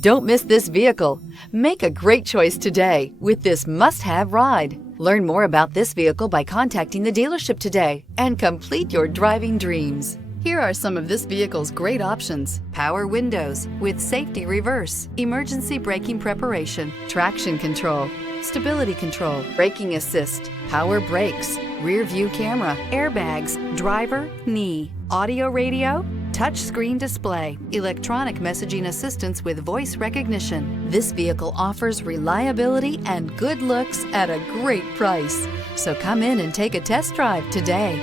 Don't miss this vehicle. Make a great choice today with this must-have ride. Learn more about this vehicle by contacting the dealership today and complete your driving dreams. Here are some of this vehicle's great options: power windows with safety reverse, emergency braking preparation, traction control, stability control, braking assist, power brakes, rear view camera, airbags, driver, knee, audio radio, touchscreen display, electronic messaging assistance with voice recognition. This vehicle offers reliability and good looks at a great price. So come in and take a test drive today.